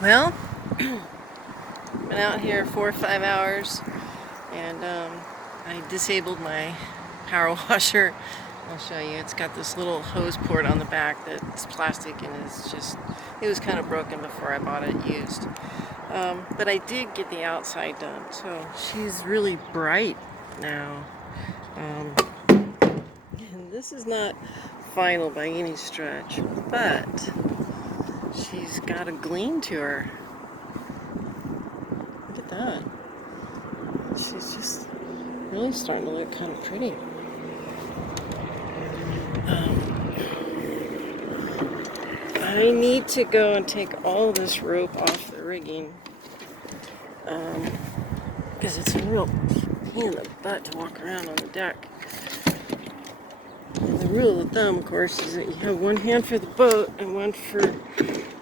Well, been out here 4 or 5 hours, and I disabled my power washer. I'll show you. It's got this little hose port on the back that's plastic, and it was kind of broken before I bought it used. But I did get the outside done, so she's really bright now. And this is not final by any stretch, but she's got a gleam to her. Look at that. She's just really starting to look kind of pretty. I need to go and take all this rope off the rigging because it's a real pain in the butt to walk around on the deck. And the rule of thumb, of course, is that you have one hand for the boat and one for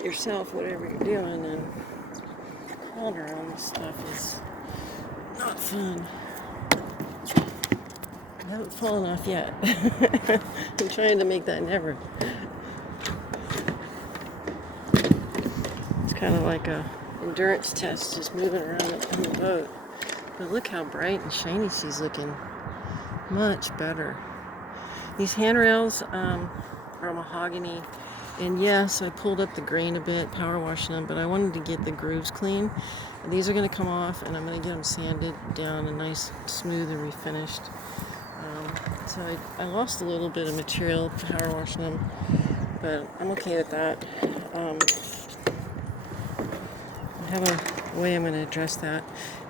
yourself, whatever you're doing, and crawling around this stuff is not fun. I haven't fallen off yet. I'm trying to make that never. It's kind of like a endurance test, just moving around on the boat. But look how bright and shiny she's looking. Much better. These handrails are mahogany, and yes, I pulled up the grain a bit, power washing them, but I wanted to get the grooves clean. And these are going to come off, and I'm going to get them sanded down and nice, smooth, and refinished. So I lost a little bit of material power washing them, but I'm okay with that. I have a way I'm going to address that.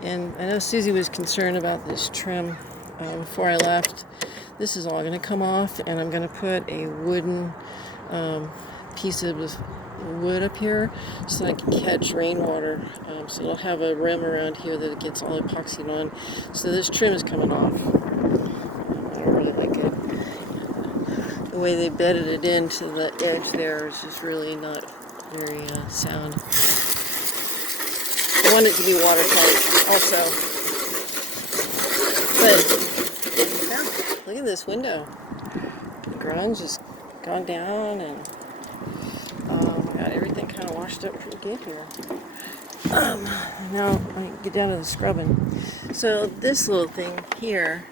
And I know Susie was concerned about this trim before I left. This is all going to come off, and I'm going to put a wooden piece of wood up here so I can catch rainwater. So it'll have a rim around here that it gets all epoxied on. So this trim is coming off. I don't really like it. The way they bedded it into the edge there is just really not very sound. I want it to be watertight also. But yeah, look at this window. The grunge has gone down, and I got everything kind of washed up pretty good here. Now I get down to the scrubbing. So this little thing here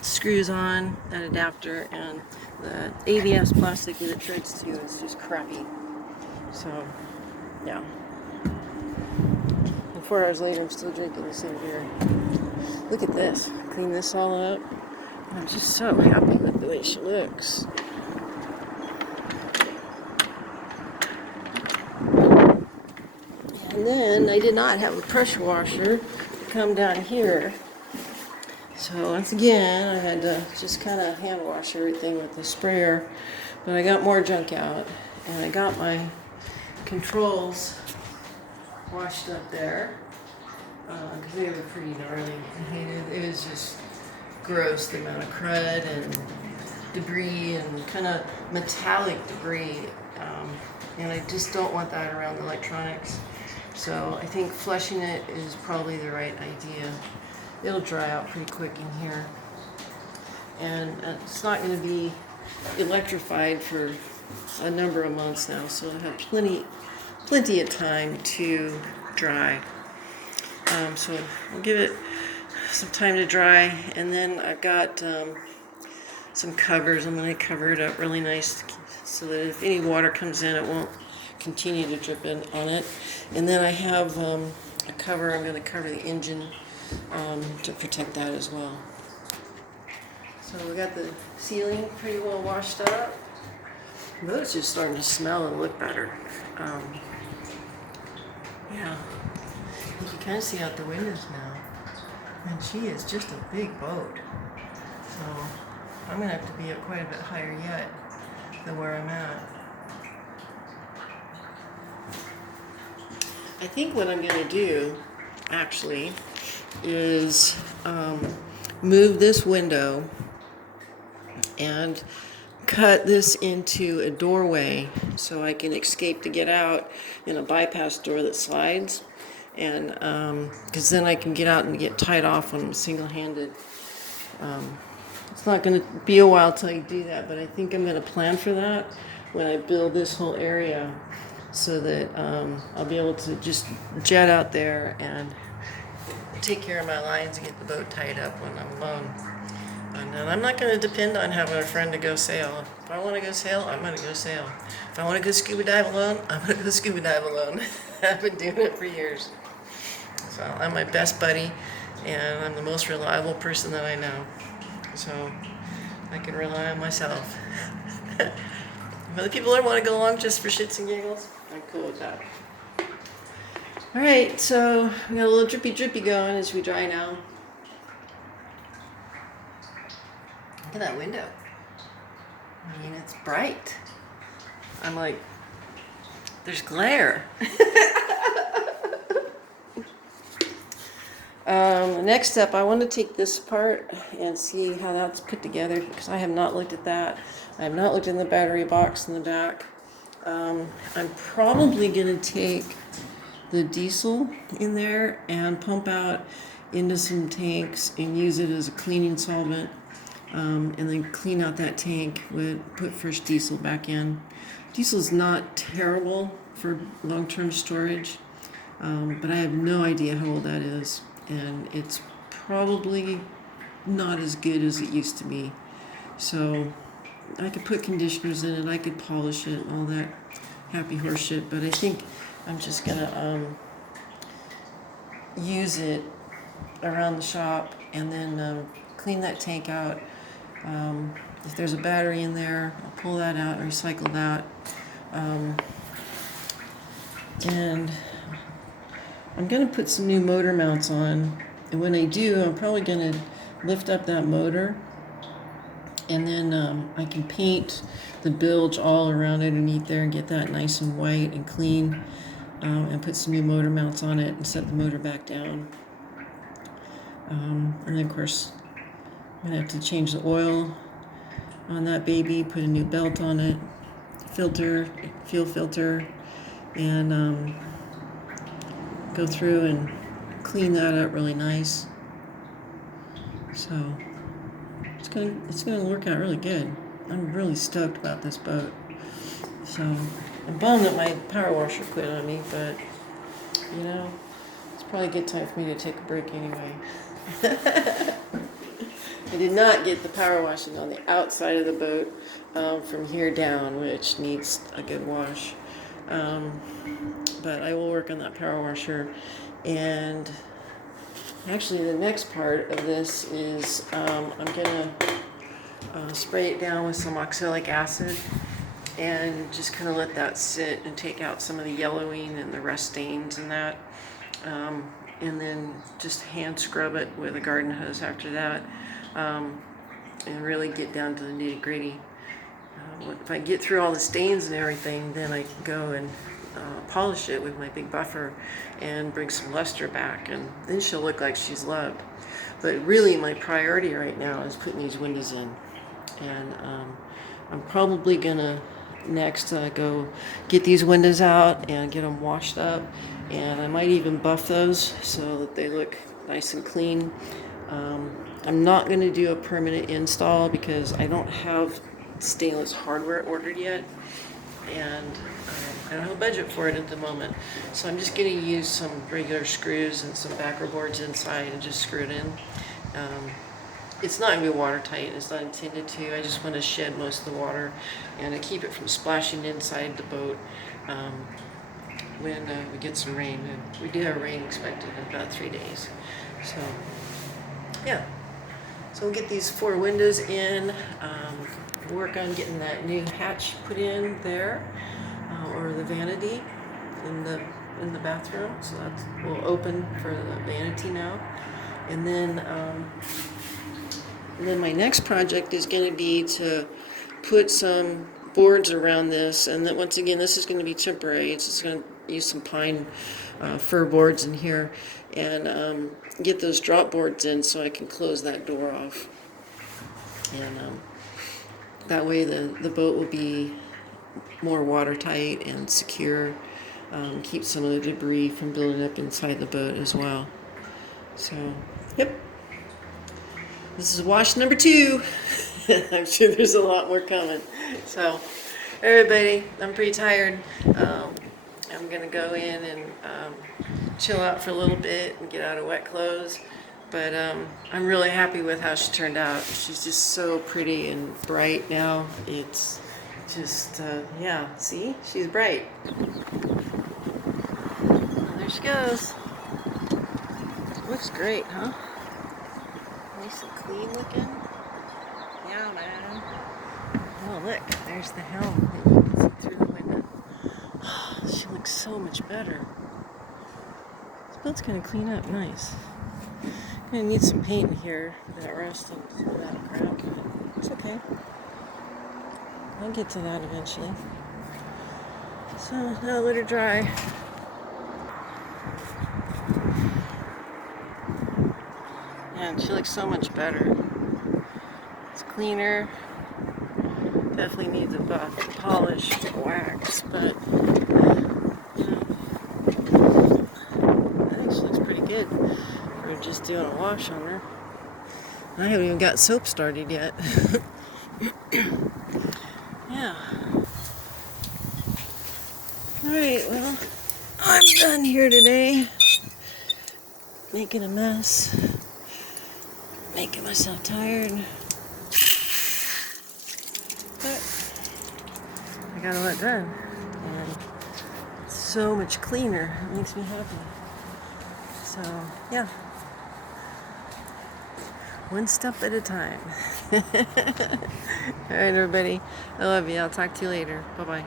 screws on that adapter, and the ABS plastic that it threads to is just crappy. So yeah. And 4 hours later, I'm still drinking the same beer. Look at this. Clean this all up. I'm just so happy with the way she looks. And then I did not have a pressure washer come down here. So once again, I had to just kind of hand wash everything with the sprayer. But I got more junk out, and I got my controls washed up there because they were pretty gnarly. It was just gross, the amount of crud and debris and kind of metallic debris, and I just don't want that around the electronics. So I think flushing it is probably the right idea. It'll dry out pretty quick in here, and it's not going to be electrified for a number of months now, so it'll have plenty of time to dry. So I'll give it some time to dry, and then I've got some covers. I'm going to cover it up really nice so that if any water comes in, it won't continue to drip in on it. And then I have a cover. I'm going to cover the engine to protect that as well. So we got the ceiling pretty well washed up. The boat's just starting to smell and look better. Yeah, you can kind of see out the windows now. And she is just a big boat. So I'm going to have to be up quite a bit higher yet than where I'm at. I think what I'm going to do, actually, is move this window and cut this into a doorway so I can escape to get out in a bypass door that slides, and because then I can get out and get tied off when I'm single-handed. It's not going to be a while till I do that, but I think I'm going to plan for that when I build this whole area. so that I'll be able to just jet out there and take care of my lines and get the boat tied up when I'm alone. And then I'm not going to depend on having a friend to go sail. If I want to go sail, I'm going to go sail. If I want to go scuba dive alone, I'm going to go scuba dive alone. I've been doing it for years. So I'm my best buddy, and I'm the most reliable person that I know. So I can rely on myself. If other people want to go along just for shits and giggles, I'm cool with that. All right, so we got a little drippy going as we dry now. Look at that window. I mean, it's bright. I'm like, there's glare. Next up, I want to take this apart and see how that's put together, because I have not looked at that. I have not looked in the battery box in the back. I'm probably going to take the diesel in there and pump out into some tanks and use it as a cleaning solvent, and then clean out that tank with put fresh diesel back in. Diesel is not terrible for long-term storage, but I have no idea how old that is, and it's probably not as good as it used to be. So I could put conditioners in it, I could polish it, all that happy horse shit, but I think I'm just gonna use it around the shop and then clean that tank out. If there's a battery in there, I'll pull that out and recycle that. And I'm gonna put some new motor mounts on, and when I do, I'm probably gonna lift up that motor, and then I can paint the bilge all around underneath there and get that nice and white and clean, and put some new motor mounts on it and set the motor back down. And then of course I'm gonna have to change the oil on that baby, put a new belt on it, filter, fuel filter, and go through and clean that up really nice. So it's gonna work out really good. I'm really stoked about this boat. So I'm bummed that my power washer quit on me, but you know, it's probably a good time for me to take a break anyway. I did not get the power washing on the outside of the boat from here down, which needs a good wash. But I will work on that power washer. And actually the next part of this is I'm going to spray it down with some oxalic acid and just kind of let that sit and take out some of the yellowing and the rust stains and that. And then just hand scrub it with a garden hose after that, and really get down to the nitty gritty. If I get through all the stains and everything, then I can go and polish it with my big buffer and bring some luster back, and then she'll look like she's loved. But really my priority right now is putting these windows in, and I'm probably gonna next go get these windows out and get them washed up, and I might even buff those so that they look nice and clean. I'm not going to do a permanent install because I don't have stainless hardware ordered yet, and I don't have a budget for it at the moment. So I'm just going to use some regular screws and some backer boards inside and just screw it in. It's not going to be watertight. It's not intended to. I just want to shed most of the water and to keep it from splashing inside the boat when we get some rain. And we do have rain expected in about 3 days. So, yeah. So we'll get these 4 windows in, work on getting that new hatch put in there, or the vanity in the bathroom. So that's, we'll open for the vanity now. And then my next project is going to be to put some boards around this, and then once again, this is going to be temporary. It's just going to use some pine fir boards in here, and get those drop boards in so I can close that door off, and that way the boat will be more watertight and secure, keep some of the debris from building up inside the boat as well. So, yep. This is wash number 2. I'm sure there's a lot more coming. So, everybody, I'm pretty tired. I'm gonna go in and chill out for a little bit and get out of wet clothes. But I'm really happy with how she turned out. She's just so pretty and bright now. It's just, yeah, see? She's bright. Well, there she goes. Looks great, huh? Nice and clean looking. Yeah, man. Oh, look, there's the helm. You can see through the window. She looks so much better. This boat's gonna clean up nice. Gonna need some paint in here for that rust and some of that crap, but it's okay. I'll get to that eventually. So now let her dry. And she looks so much better. It's cleaner. Definitely needs a buff, polish, wax, but you know, I think she looks pretty good. We're just doing a wash on her. I haven't even got soap started yet. Yeah. Alright, well, I'm done here today. Making a mess. Making myself tired. But I got a lot done. And it's so much cleaner. It makes me happy. So, yeah. One step at a time. All right, everybody. I love you. I'll talk to you later. Bye-bye.